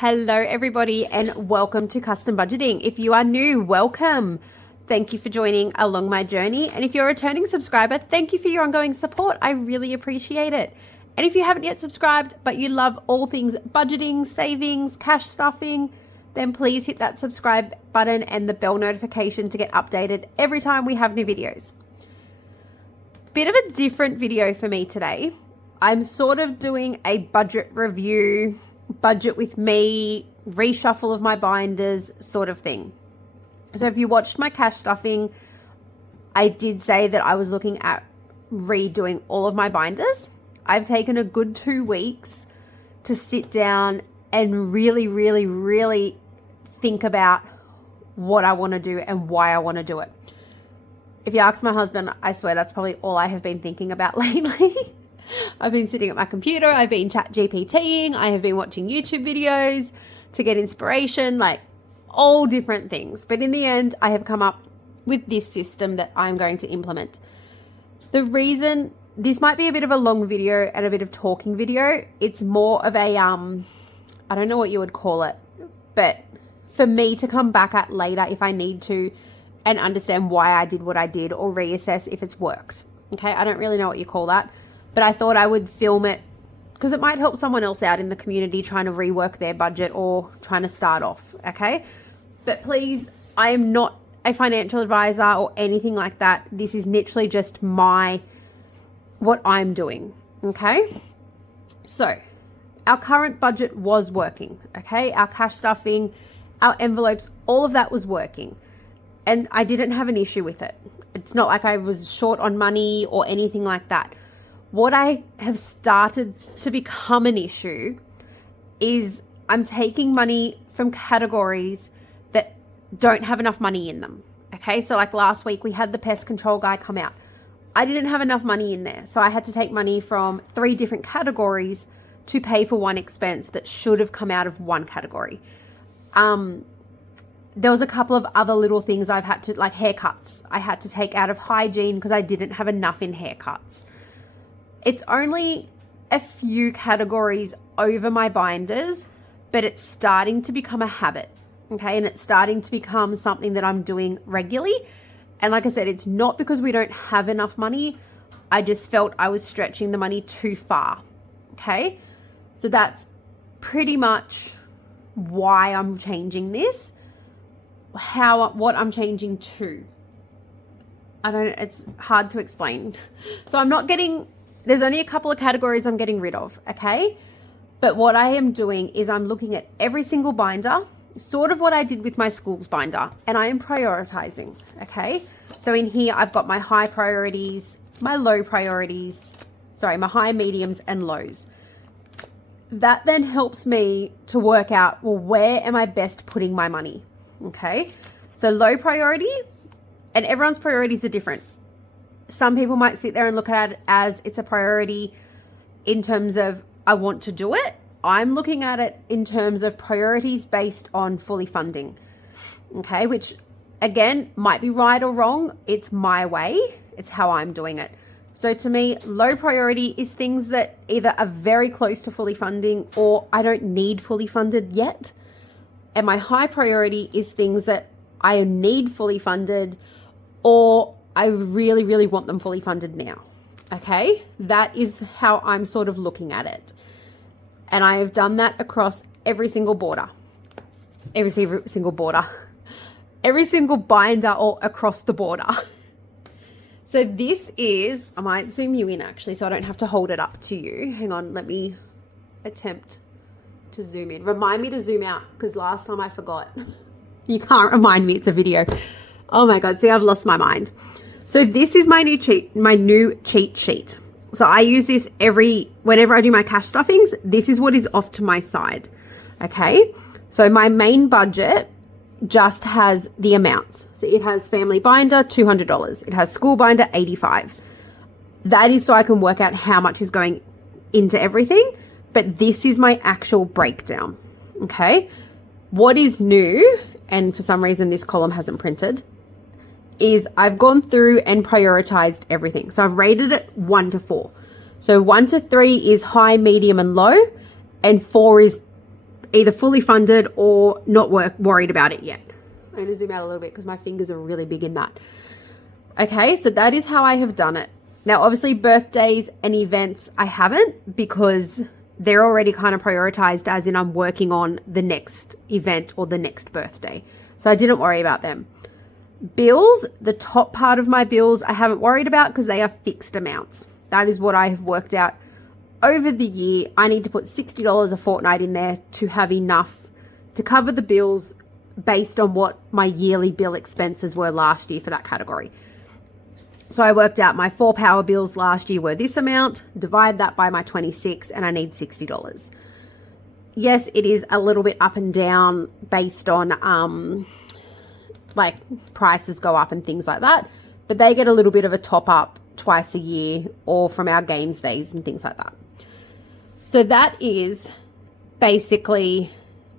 Hello everybody and welcome to Custom Budgeting. If you are new, welcome. Thank you for joining along my journey. And if you're a returning subscriber, thank you for your ongoing support. I really appreciate it. And if you haven't yet subscribed, but you love all things budgeting, savings, cash stuffing, then please hit that subscribe button and the bell notification to get updated every time we have new videos. Bit of a different video for me today. I'm sort of doing a budget review, budget with me, reshuffle of my binders sort of thing. So if you watched my cash stuffing, I did say that I was looking at redoing all of my binders. I've taken a good 2 weeks to sit down and really think about what I want to do and why I want to do it. If you ask my husband, I swear that's probably all I have been thinking about lately. I've been sitting at my computer, I've been chat GPTing, I have been watching YouTube videos to get inspiration, like all different things. But in the end, I have come up with this system that I'm going to implement. The reason, this might be a bit of a long video and a bit of talking video. It's more of a, I don't know what you would call it, but for me to come back at later if I need to and understand why I did what I did or reassess if it's worked. Okay, I don't really know what you call that. But I thought I would film it because it might help someone else out in the community trying to rework their budget or trying to start off, okay? But please, I am not a financial advisor or anything like that. This is literally just what I'm doing, okay? So, our current budget was working, okay? Our cash stuffing, our envelopes, all of that was working. And I didn't have an issue with it. It's not like I was short on money or anything like that. What I have started to become an issue is I'm taking money from categories that don't have enough money in them. Okay, so like last week we had the pest control guy come out. I didn't have enough money in there. So I had to take money from 3 different categories to pay for one expense that should have come out of one category. There was a couple of other little things I've had to, like haircuts. I had to take out of hygiene because I didn't have enough in haircuts. It's only a few categories over my binders, but it's starting to become a habit, okay? And it's starting to become something that I'm doing regularly. And like I said, it's not because we don't have enough money. I just felt I was stretching the money too far, okay? So that's pretty much why I'm changing this. What I'm changing to. It's hard to explain. So there's only a couple of categories I'm getting rid of, okay? But what I am doing is I'm looking at every single binder, sort of what I did with my schools binder, and I am prioritizing, okay? So in here, I've got my high priorities, my low priorities, my high, mediums, and lows. That then helps me to work out, well, where am I best putting my money, okay? So low priority, and everyone's priorities are different. Some people might sit there and look at it as it's a priority in terms of I want to do it. I'm looking at it in terms of priorities based on fully funding, okay? Which again, might be right or wrong. It's my way. It's how I'm doing it. So to me, low priority is things that either are very close to fully funding or I don't need fully funded yet. And my high priority is things that I need fully funded or I really want them fully funded now. Okay, that is how I'm sort of looking at it. And I have done that across every single binder or across the border. So this is, I might zoom you in actually so I don't have to hold it up to you. Hang on, let me attempt to zoom in. Remind me to zoom out because last time I forgot. You can't remind me, it's a video. Oh my God, see, I've lost my mind. So this is my new cheat sheet. So I use this whenever I do my cash stuffings, this is what is off to my side, okay? So my main budget just has the amounts. So it has family binder, $200. It has school binder, $85. That is so I can work out how much is going into everything, but this is my actual breakdown, okay? What is new, and for some reason this column hasn't printed, is I've gone through and prioritized everything. So I've rated it 1 to 4. So 1 to 3 is high, medium, and low, and 4 is either fully funded or not worried about it yet. I'm going to zoom out a little bit because my fingers are really big in that. Okay, so that is how I have done it. Now, obviously, birthdays and events, I haven't, because they're already kind of prioritized, as in I'm working on the next event or the next birthday. So I didn't worry about them. Bills, the top part of my bills, I haven't worried about because they are fixed amounts. That is what I have worked out over the year. I need to put $60 a fortnight in there to have enough to cover the bills based on what my yearly bill expenses were last year for that category. So I worked out my 4 power bills last year were this amount, divide that by my 26, and I need $60. Yes, it is a little bit up and down based on like prices go up and things like that, but they get a little bit of a top up twice a year or from our games days and things like that. So that is basically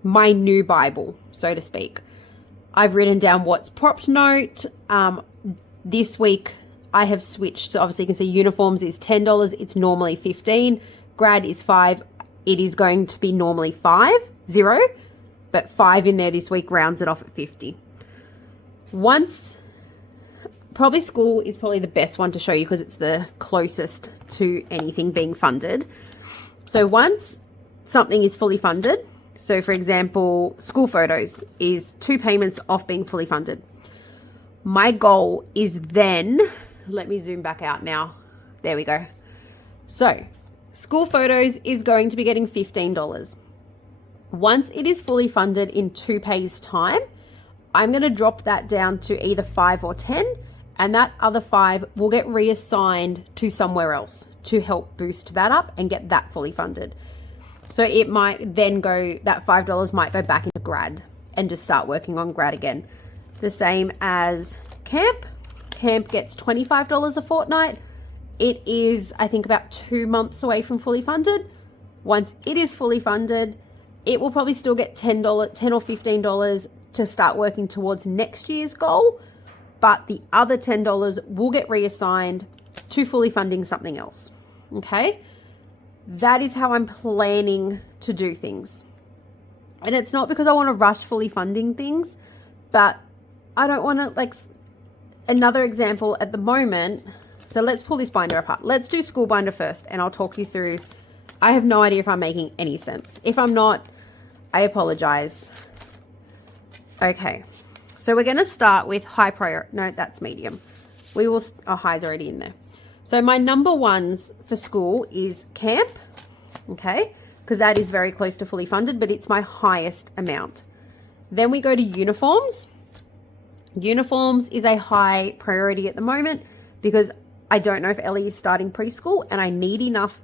my new Bible, so to speak. I've written down what's propped note. This week I have switched. So obviously you can see uniforms is $10. It's normally $15. Grad is $5. It is going to be normally $5, but 5 in there this week rounds it off at $50. Probably school is probably the best one to show you because it's the closest to anything being funded. So once something is fully funded, so for example, school photos is 2 payments off being fully funded. My goal is then, let me zoom back out now. There we go. So school photos is going to be getting $15. Once it is fully funded in 2 pays time, I'm going to drop that down to either 5 or 10, and that other 5 will get reassigned to somewhere else to help boost that up and get that fully funded. So it might then go, that $5 might go back into grad and just start working on grad again. The same as camp. Camp gets $25 a fortnight. It is, I think, about 2 months away from fully funded. Once it is fully funded, it will probably still get $10 or $15 to start working towards next year's goal, but the other $10 will get reassigned to fully funding something else. Okay? That is how I'm planning to do things. And it's not because I want to rush fully funding things, but I don't want to, like, another example at the moment. So let's pull this binder apart. Let's do school binder first, and I'll talk you through. I have no idea if I'm making any sense. If I'm not, I apologize. Okay, so we're going to start with high priority. No, that's medium. High's already in there. So my number ones for school is camp, okay, because that is very close to fully funded, but it's my highest amount. Then we go to uniforms. Uniforms is a high priority at the moment because I don't know if Ellie is starting preschool and I need enough,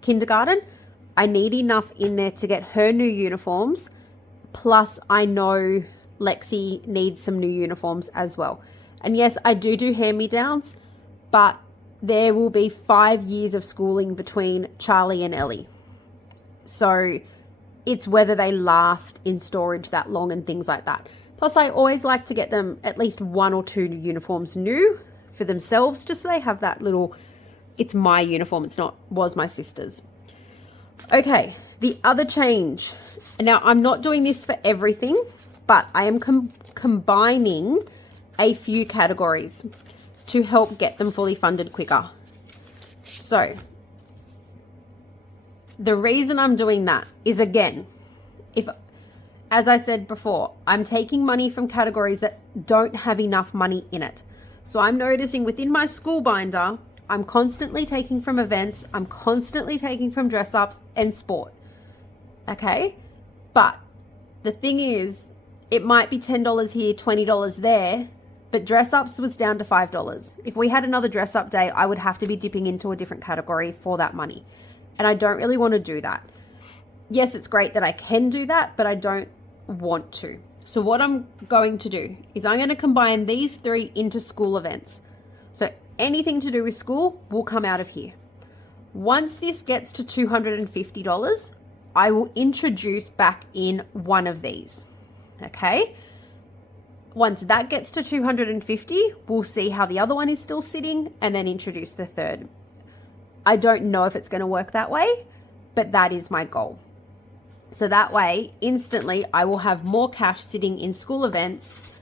kindergarten. I need enough in there to get her new uniforms. Plus I know Lexi needs some new uniforms as well. And yes, I do hand-me-downs, but there will be 5 years of schooling between Charlie and Ellie. So it's whether they last in storage that long and things like that. Plus, I always like to get them at least 1 or 2 uniforms new for themselves, just so they have that little, it's my uniform, was my sister's. Okay, the other change. Now, I'm not doing this for everything, but I am combining a few categories to help get them fully funded quicker. So the reason I'm doing that is, again, as I said before, I'm taking money from categories that don't have enough money in it. So I'm noticing within my school binder, I'm constantly taking from events, I'm constantly taking from dress ups and sport. Okay? But the thing is, it might be $10 here, $20 there, but dress ups was down to $5. If we had another dress up day, I would have to be dipping into a different category for that money. And I don't really want to do that. Yes, it's great that I can do that, but I don't want to. So what I'm going to do is I'm going to combine these 3 into school events. So anything to do with school will come out of here. Once this gets to $250, I will introduce back in one of these. Okay? Once that gets to 250, we'll see how the other one is still sitting and then introduce the third. I don't know if it's going to work that way, but that is my goal. So that way, instantly, I will have more cash sitting in school events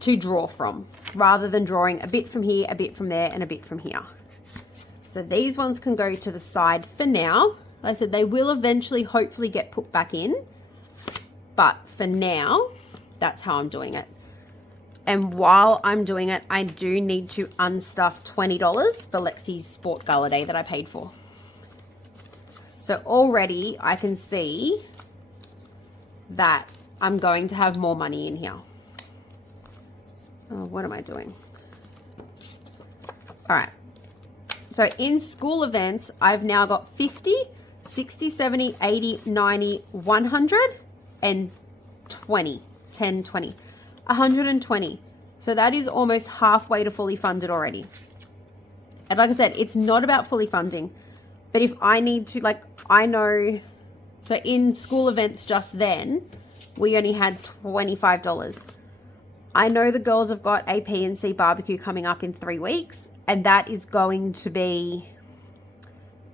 to draw from, rather than drawing a bit from here, a bit from there, and a bit from here. So these ones can go to the side for now. Like I said, they will eventually, hopefully, get put back in. But for now, that's how I'm doing it. And while I'm doing it, I do need to unstuff $20 for Lexi's Sport Gala Day that I paid for. So already I can see that I'm going to have more money in here. Oh, what am I doing? All right. So in school events, I've now got 50, 60, 70, 80, 90, 100, and 20, 10, 20, 120. So that is almost halfway to fully funded already. And like I said, it's not about fully funding, but if I need to, like, I know, so in school events just then, we only had $25. I know the girls have got a PNC barbecue coming up in 3 weeks, and that is going to be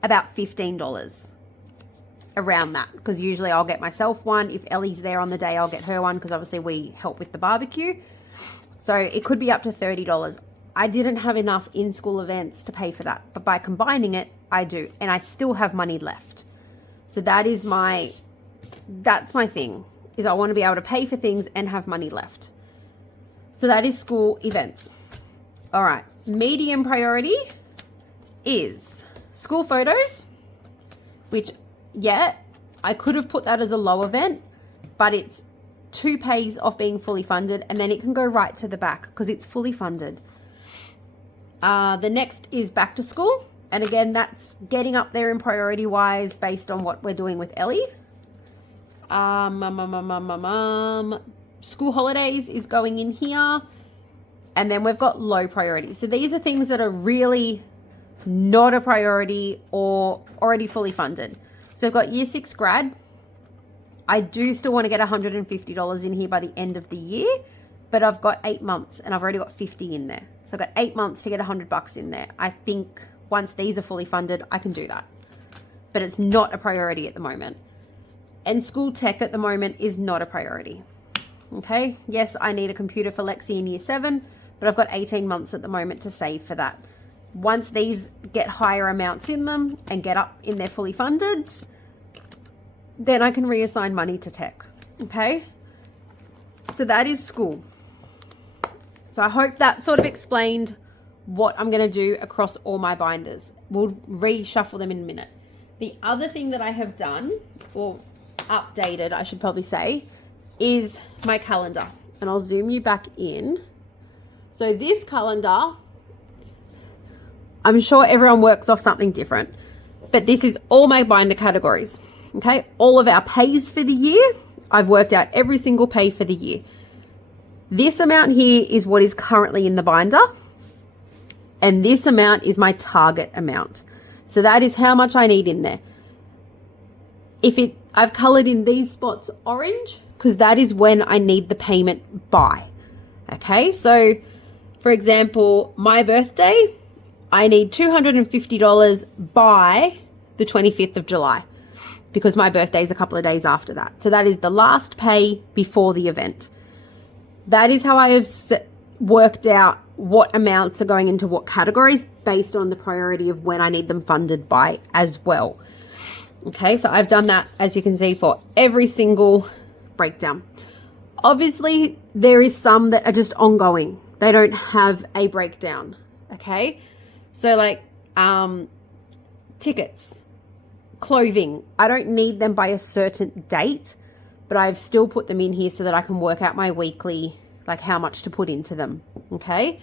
about $15 around that, because usually I'll get myself one. If Ellie's there on the day, I'll get her one, because obviously we help with the barbecue. So it could be up to $30. I didn't have enough in school events to pay for that, but by combining it, I do, and I still have money left. So that's my thing, is I want to be able to pay for things and have money left. So that is school events. All right, medium priority is school photos, which, yeah, I could have put that as a low event, but it's 2 pays off being fully funded, and then it can go right to the back because it's fully funded. The next is back to school. And again, that's getting up there in priority wise based on what we're doing with Ellie. School holidays is going in here. And then we've got low priority. So these are things that are really not a priority or already fully funded. So I've got year 6 grad. I do still want to get $150 in here by the end of the year, but I've got 8 months and I've already got 50 in there. So I've got 8 months to get $100 in there. I think once these are fully funded, I can do that. But it's not a priority at the moment. And school tech at the moment is not a priority. Okay, yes, I need a computer for Lexi in year 7, but I've got 18 months at the moment to save for that. Once these get higher amounts in them and get up in their fully funded, then I can reassign money to tech. Okay, so that is school. So I hope that sort of explained what I'm going to do across all my binders. We'll reshuffle them in a minute. The other thing that I have done, or updated, I should probably say, is my calendar. And I'll zoom you back in. So this calendar, I'm sure everyone works off something different, but this is all my binder categories. Okay, all of our pays for the year. I've worked out every single pay for the year. This amount here is what is currently in the binder. And this amount is my target amount. So that is how much I need in there. I've colored in these spots orange because that is when I need the payment by. Okay, so for example, my birthday, I need $250 by the 25th of July because my birthday is a couple of days after that. So that is the last pay before the event. That is how I have worked out what amounts are going into what categories based on the priority of when I need them funded by as well. Okay, so I've done that, as you can see, for every single breakdown. Obviously, there is some that are just ongoing. They don't have a breakdown, okay? So like tickets, clothing, I don't need them by a certain date, but I've still put them in here so that I can work out my weekly, like how much to put into them, okay?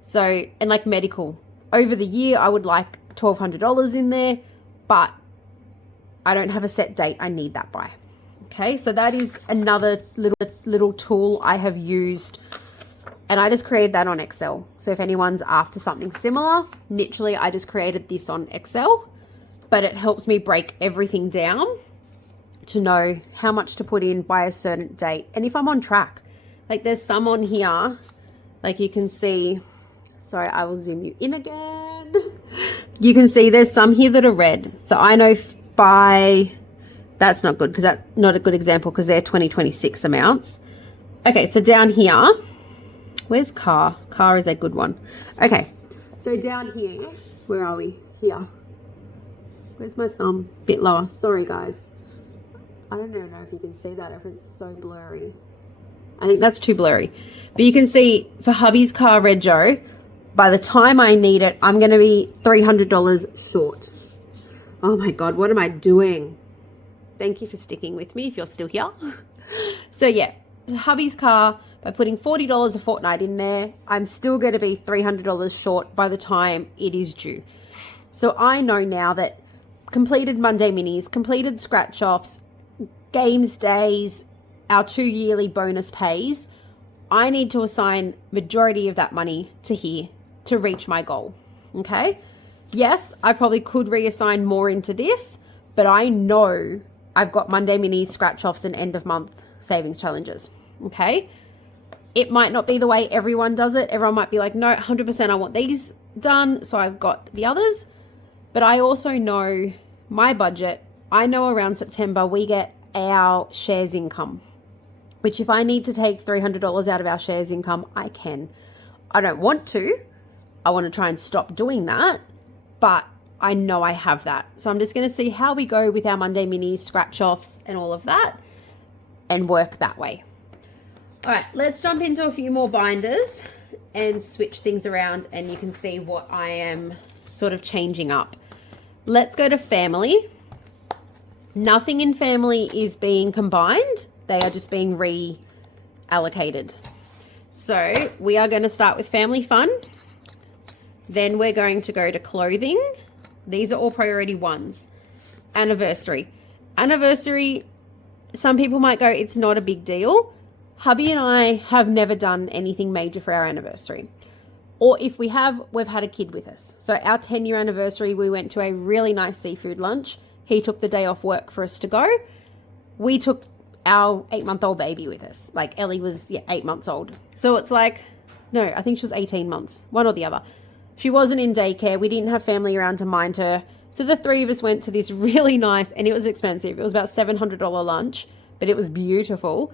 So, and like medical, over the year, I would like $1,200 in there, but I don't have a set date I need that by. Okay, so that is another little tool I have used, and I just created that on Excel. So if anyone's after something similar, literally I just created this on Excel, but it helps me break everything down to know how much to put in by a certain date. And if I'm on track, like there's some on here, like you can see, sorry, I will zoom you in again. You can see there's some here that are red. So I know by that's not good because that's not a good example because they're 2026 amounts. Okay, so down here, where's car? Car is a good one. Okay, so down here, where are we? Here. Where's my thumb? Bit lower. Sorry, guys. I don't even know if you can see that, if it's so blurry. I think that's too blurry. But you can see for hubby's car, Red Joe, by the time I need it, I'm going to be $300 short. Oh my God, what am I doing? Thank you for sticking with me if you're still here. So yeah, hubby's car, by putting $40 a fortnight in there, I'm still going to be $300 short by the time it is due. So I know now that completed Monday minis, completed scratch offs, games days, our 2 yearly bonus pays, I need to assign majority of that money to here to reach my goal. Okay. Yes, I probably could reassign more into this, but I know I've got Monday minis, scratch offs, and end of month savings challenges. Okay. It might not be the way everyone does it. Everyone might be like, no, 100% I want these done. So I've got the others, but I also know my budget. I know around September we get our shares income, which if I need to take $300 out of our shares income, I can. I don't want to. I want to try and stop doing that, but I know I have that. So I'm just going to see how we go with our Monday minis, scratch offs, and all of that, and work that way. All right, let's jump into a few more binders and switch things around, and you can see what I am sort of changing up. Let's go to family. Nothing in family is being combined. They are just being reallocated. So we are going to start with family fun. Then we're going to go to clothing. These are all priority ones. Anniversary. Anniversary, some people might go, it's not a big deal. Hubby and I have never done anything major for our anniversary. Or if we have, we've had a kid with us. So our 10-year anniversary, we went to a really nice seafood lunch. He took the day off work for us to go. We took our 8-month-old baby with us. Like Ellie was 8 months old. So it's like, no, I think she was 18 months, one or the other. She wasn't in daycare. We didn't have family around to mind her. So the three of us went to this really nice, and it was expensive. It was about $700 lunch, but it was beautiful.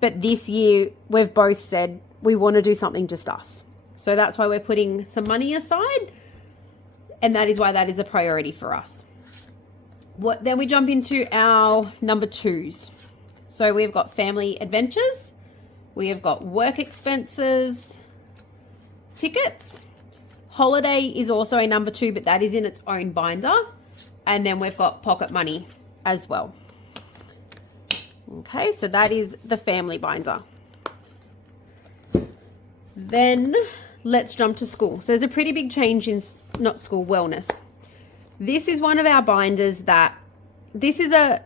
But this year we've both said we want to do something just us. So that's why we're putting some money aside. And that is why that is a priority for us. Then we jump into our number twos. So we've got family adventures. We have got work expenses, tickets. Holiday is also a number 2, but that is in its own binder. And then we've got pocket money as well. Okay, so that is the family binder. Then let's jump to school. So there's a pretty big change in, not school, wellness. This is one of our binders that, this is a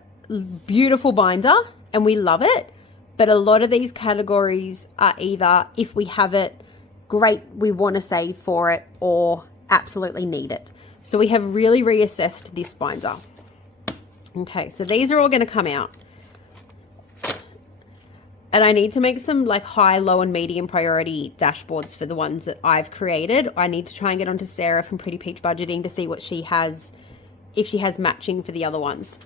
beautiful binder and we love it. But a lot of these categories are either, if we have it, great, we want to save for it, or absolutely need it. So we have really reassessed this binder. Okay, so these are all going to come out. And I need to make some like high, low, and medium priority dashboards for the ones that I've created. I need to try and get onto Sarah from Pretty Peach Budgeting to see what she has, if she has matching for the other ones.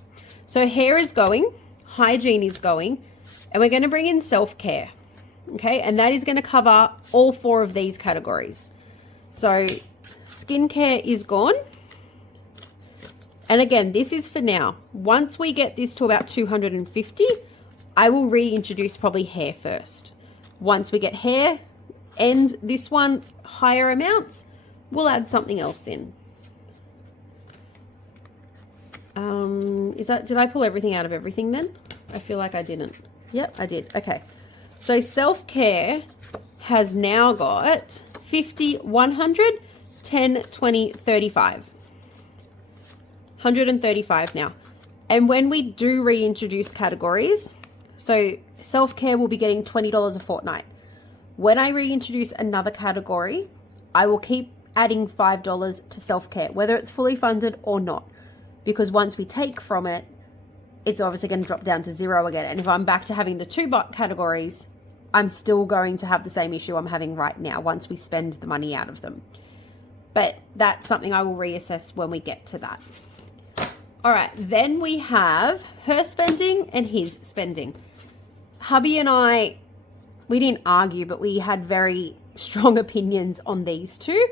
So hair is going, hygiene is going, and we're going to bring in self-care. Okay, and that is going to cover all 4 of these categories. So skincare is gone. And again, this is for now. Once we get this to about 250, I will reintroduce probably hair first. Once we get hair and this one higher amounts, we'll add something else in. Did I pull everything out of everything then? I feel like I didn't. Yep, I did. Okay. So self-care has now got 50, 100, 10, 20, 35. 135 now. And when we do reintroduce categories, so self-care will be getting $20 a fortnight. When I reintroduce another category, I will keep adding $5 to self-care, whether it's fully funded or not. Because once we take from it, it's obviously going to drop down to 0 again. And if I'm back to having the 2 categories, I'm still going to have the same issue I'm having right now once we spend the money out of them. But that's something I will reassess when we get to that. All right, then we have her spending and his spending. Hubby and I, we didn't argue, but we had very strong opinions on these two.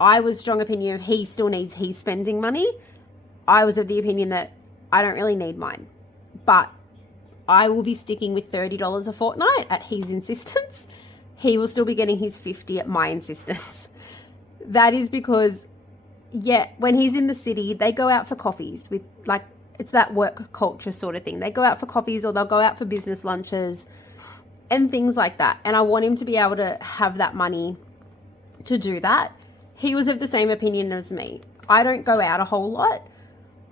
I was strong opinion of he still needs his spending money. I was of the opinion that I don't really need mine, but I will be sticking with $30 a fortnight at his insistence. He will still be getting his $50 at my insistence. That is because, yeah, when he's in the city, they go out for coffees with, like, it's that work culture sort of thing. They go out for coffees or they'll go out for business lunches and things like that. And I want him to be able to have that money to do that. He was of the same opinion as me. I don't go out a whole lot.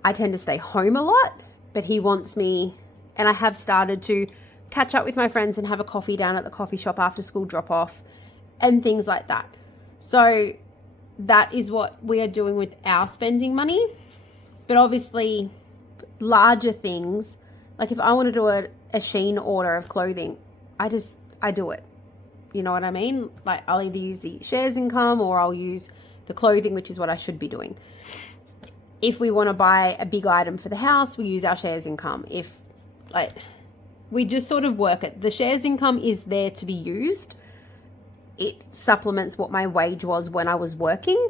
I tend to stay home a lot, but he wants me, and I have started to catch up with my friends and have a coffee down at the coffee shop after school drop off and things like that. So that is what we are doing with our spending money. But obviously larger things, like if I want to do a Shein order of clothing, I do it. You know what I mean? Like I'll either use the shares income or I'll use the clothing, which is what I should be doing. If we want to buy a big item for the house, we use our shares income. If like we just sort of work it. The shares income is there to be used. It supplements what my wage was when I was working,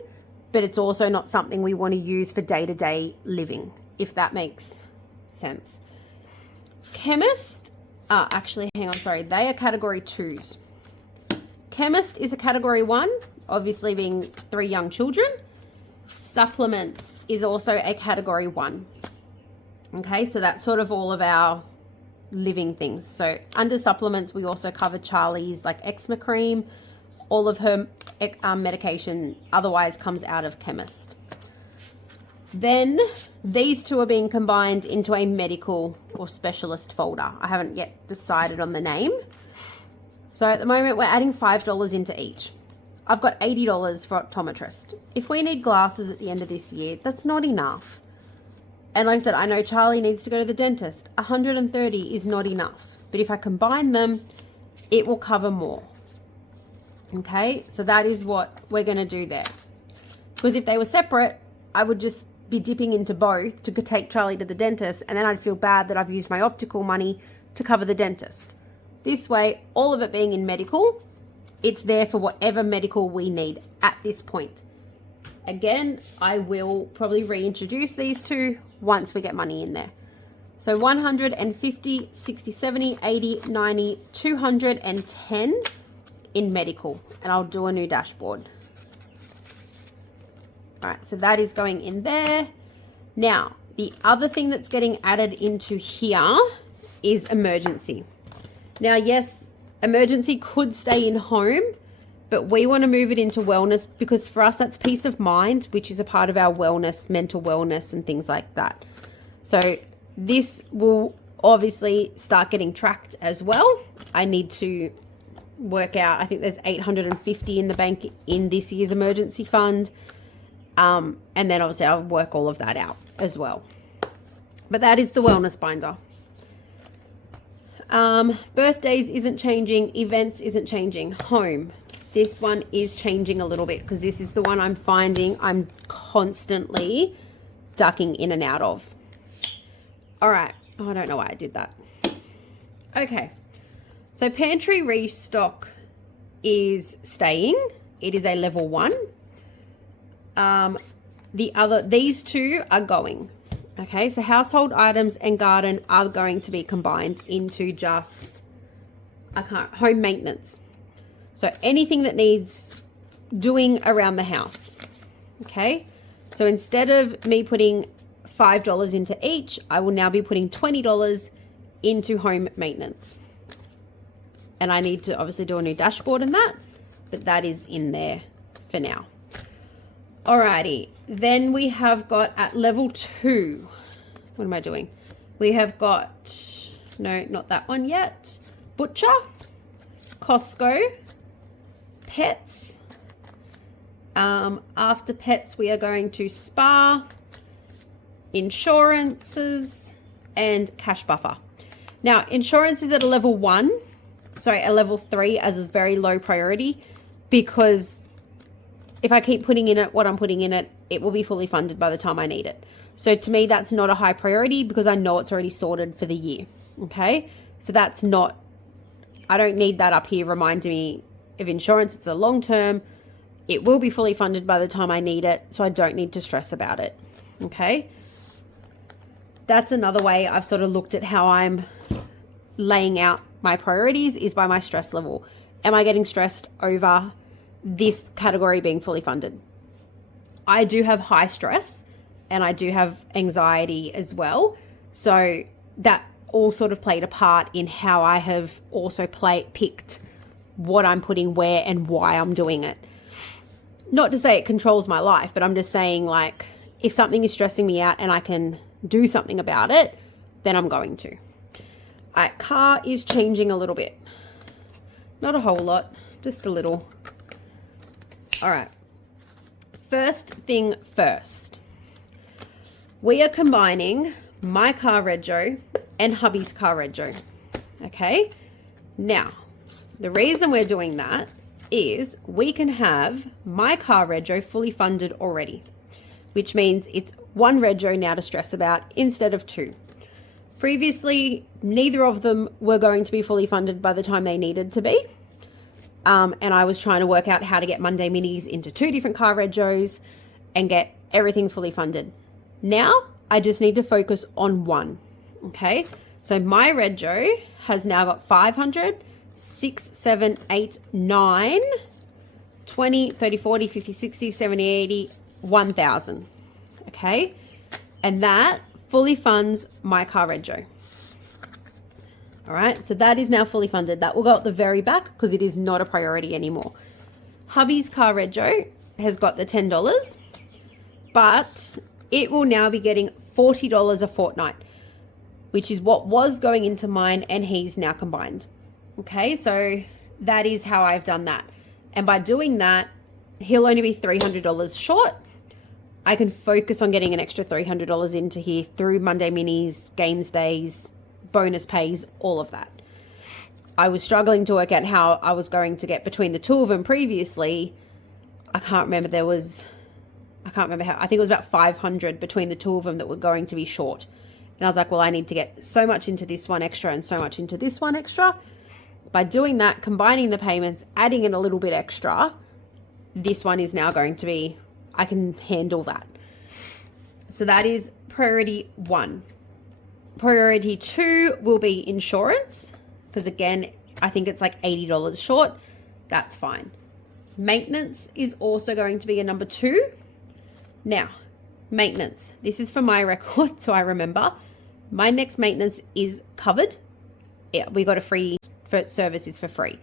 but it's also not something we want to use for day-to-day living, if that makes sense. Chemist, actually, hang on, sorry. They are category 2s. Chemist is a category 1, obviously being 3 young children. Supplements is also a category 1. Okay, so that's sort of all of our living things. So under supplements, we also cover Charlie's like eczema cream. All of her medication otherwise comes out of Chemist. Then these two are being combined into a medical or specialist folder. I haven't yet decided on the name. So at the moment, we're adding $5 into each. I've got $80 for optometrist. If we need glasses at the end of this year, that's not enough. And like I said, I know Charlie needs to go to the dentist. $130 is not enough. But if I combine them, it will cover more. Okay, so that is what we're going to do there. Because if they were separate, I would just be dipping into both to take Charlie to the dentist, and then I'd feel bad that I've used my optical money to cover the dentist. This way, all of it being in medical, it's there for whatever medical we need at this point. Again, I will probably reintroduce these two once we get money in there. So 150, 60, 70, 80, 90, 210 in medical. And I'll do a new dashboard. All right, so that is going in there. Now, the other thing that's getting added into here is emergency. Now, yes, emergency could stay in home, but we want to move it into wellness because for us, that's peace of mind, which is a part of our wellness, mental wellness and things like that. So this will obviously start getting tracked as well. I need to work out, I think there's 850 in the bank in this year's emergency fund. And then obviously I'll work all of that out as well. But that is the wellness binder. Birthdays isn't changing. Events isn't changing. Home. This one is changing a little bit because this is the one I'm finding I'm constantly ducking in and out of. All right. Oh, I don't know why I did that. Okay. So pantry restock is staying. It is a level 1. These two are going. Okay, so household items and garden are going to be combined into just home maintenance. So anything that needs doing around the house. Okay, so instead of me putting $5 into each, I will now be putting $20 into home maintenance. And I need to obviously do a new dashboard in that, but that is in there for now. Alrighty, then we have got at level 2, what am I doing? We have got, no, not that one yet, Butcher, Costco, Pets, after Pets we are going to Spa, Insurances, and Cash Buffer. Now, insurance is at a level 1, sorry, a level 3 as a very low priority because if I keep putting in it what I'm putting in it, it will be fully funded by the time I need it. So to me, that's not a high priority because I know it's already sorted for the year. Okay. So that's not, I don't need that up here reminding me of insurance. It's a long term. It will be fully funded by the time I need it. So I don't need to stress about it. Okay. That's another way I've sort of looked at how I'm laying out my priorities is by my stress level. Am I getting stressed over this category being fully funded? I do have high stress and I do have anxiety as well. So that all sort of played a part in how I have also picked what I'm putting where and why I'm doing it. Not to say it controls my life, but I'm just saying, like, if something is stressing me out and I can do something about it, then I'm going to. All right, car is changing a little bit. Not a whole lot, just a little. All right. First thing first. We are combining my car rego and hubby's car rego. Okay? Now, the reason we're doing that is we can have my car rego fully funded already, which means it's one rego now to stress about instead of two. Previously, neither of them were going to be fully funded by the time they needed to be. And I was trying to work out how to get Monday Minis into two different car regos and get everything fully funded. Now, I just need to focus on one. Okay? So my rego has now got 500, 6, 7, 8, 9, 20, 30, 40, 50, 60, 70, 80, 1,000. Okay? And that fully funds my car rego. All right, so that is now fully funded. That will go at the very back because it is not a priority anymore. Hubby's car rego has got the $10, but it will now be getting $40 a fortnight, which is what was going into mine and he's now combined. Okay, so that is how I've done that. And by doing that, he'll only be $300 short. I can focus on getting an extra $300 into here through Monday Minis, games days, bonus pays, all of that. I was struggling to work out how I was going to get between the two of them previously. I can't remember how, I think it was about 500 between the two of them that were going to be short. And I was like, well, I need to get so much into this one extra and so much into this one extra. By doing that, combining the payments, adding in a little bit extra, this one is now going to be, I can handle that. So that is priority 1. Priority 2 will be insurance, because again, I think it's like $80 short. That's fine. Maintenance is also going to be a number 2. Now, maintenance. This is for my record, so I remember. My next maintenance is covered. Yeah, we got a free service is for free.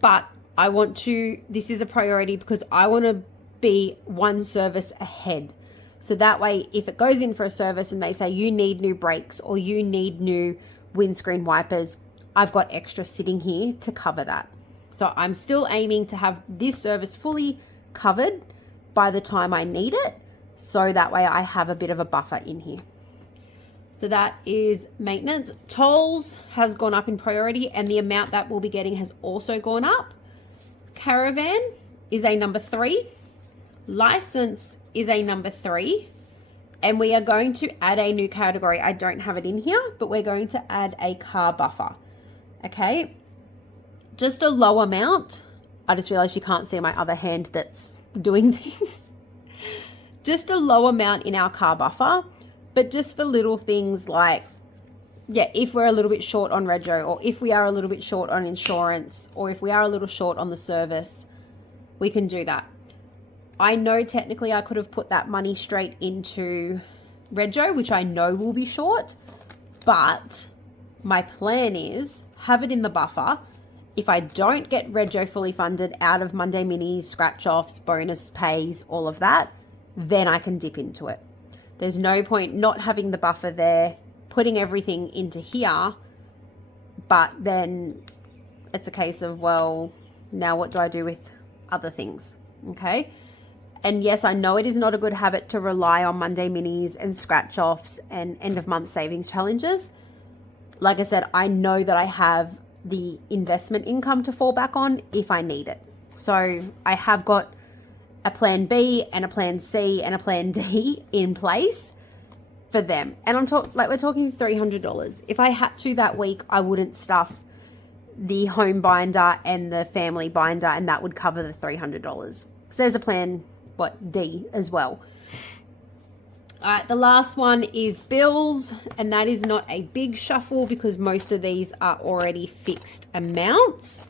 But I want to, this is a priority because I want to be one service ahead. So that way, if it goes in for a service and they say you need new brakes or you need new windscreen wipers, I've got extra sitting here to cover that. So I'm still aiming to have this service fully covered by the time I need it. So that way I have a bit of a buffer in here. So that is maintenance. Tolls has gone up in priority and the amount that we'll be getting has also gone up. Caravan is a number 3. License is a number 3. And we are going to add a new category. I don't have it in here, but we're going to add a car buffer. Okay. Just a low amount. I just realized you can't see my other hand that's doing things. Just a low amount in our car buffer, but just for little things like, yeah, if we're a little bit short on rego, or if we are a little bit short on insurance, or if we are a little short on the service, we can do that. I know technically I could have put that money straight into rego, which I know will be short, but my plan is have it in the buffer. If I don't get rego fully funded out of Monday Minis, scratch offs, bonus pays, all of that, then I can dip into it. There's no point not having the buffer there, putting everything into here, but then it's a case of, well, now what do I do with other things? Okay. And yes, I know it is not a good habit to rely on Monday Minis and scratch offs and end of month savings challenges. Like I said, I know that I have the investment income to fall back on if I need it. So I have got a plan B and a plan C and a plan D in place for them. And we're talking $300. If I had to that week, I wouldn't stuff the home binder and the family binder, and that would cover the $300. So there's a plan, D as well. All right, the last one is bills, and that is not a big shuffle because most of these are already fixed amounts.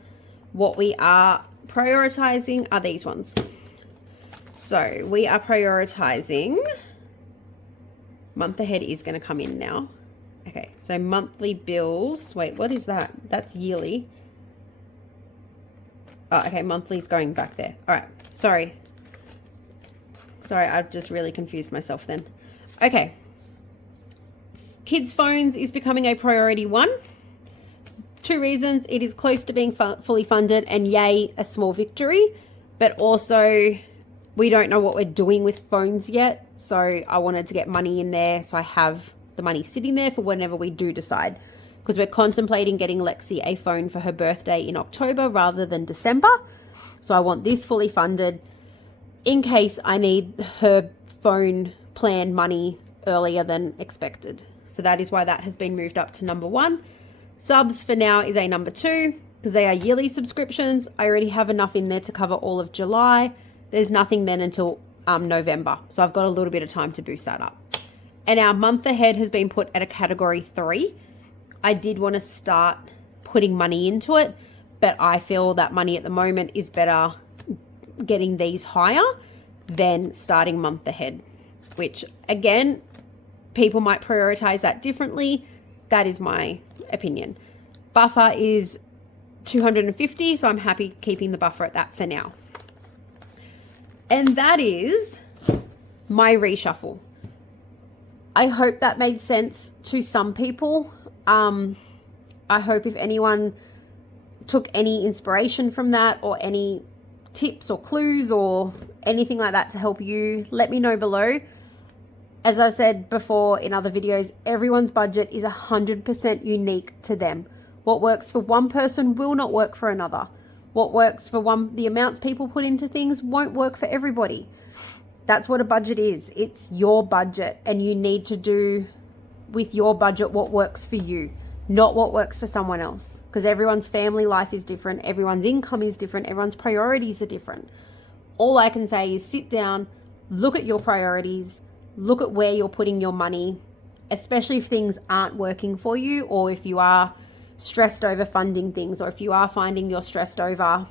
What we are prioritizing are these ones. So we are prioritizing, month ahead is going to come in now. Okay, so monthly bills. Wait, what is that? That's yearly. Oh, okay, monthly's going back there. All right, sorry, I've just really confused myself then. Okay, kids' phones is becoming a priority 1. 2 reasons. It is close to being fully funded, and yay, a small victory. But also, we don't know what we're doing with phones yet. So I wanted to get money in there so I have the money sitting there for whenever we do decide. Because we're contemplating getting Lexi a phone for her birthday in October rather than December. So I want this fully funded in case I need her phone plan money earlier than expected. So that is why that has been moved up to number 1. Subs for now is a number 2 because they are yearly subscriptions. I already have enough in there to cover all of July. There's nothing then until November. So I've got a little bit of time to boost that up. And our month ahead has been put at a category 3. I did want to start putting money into it, but I feel that money at the moment is better getting these higher than starting month ahead, which again, people might prioritize that differently. That is my opinion. Buffer is 250, so I'm happy keeping the buffer at that for now. And that is my reshuffle. I hope that made sense to some people. I hope if anyone took any inspiration from that or any tips or clues or anything like that to help you, let me know below. As I've said before in other videos, everyone's budget is 100% unique to them. What works for one person will not work for another. What works for the amounts people put into things won't work for everybody. That's what a budget is. It's your budget, and you need to do with your budget what works for you, not what works for someone else, because everyone's family life is different. Everyone's income is different. Everyone's priorities are different. All I can say is sit down, look at your priorities, look at where you're putting your money, especially if things aren't working for you, or if you are stressed over funding things, or if you are finding you're stressed over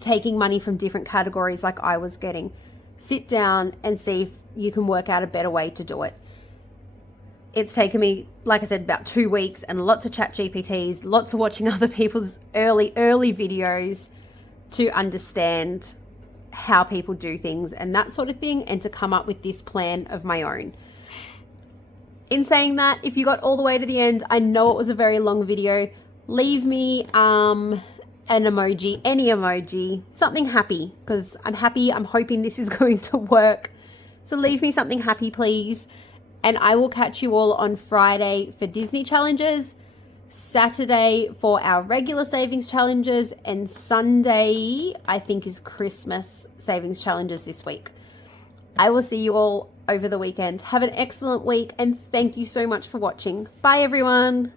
taking money from different categories like I was getting. Sit down and see if you can work out a better way to do it. It's taken me, like I said, about 2 weeks and lots of chat GPTs, lots of watching other people's early videos to understand how people do things and that sort of thing, and to come up with this plan of my own. In saying that, if you got all the way to the end, I know it was a very long video, leave me an emoji, any emoji, something happy, because I'm happy. I'm hoping this is going to work. So leave me something happy, please. And I will catch you all on Friday for Disney challenges, Saturday for our regular savings challenges, and Sunday, I think, is Christmas savings challenges this week. I will see you all over the weekend. Have an excellent week, and thank you so much for watching. Bye, everyone.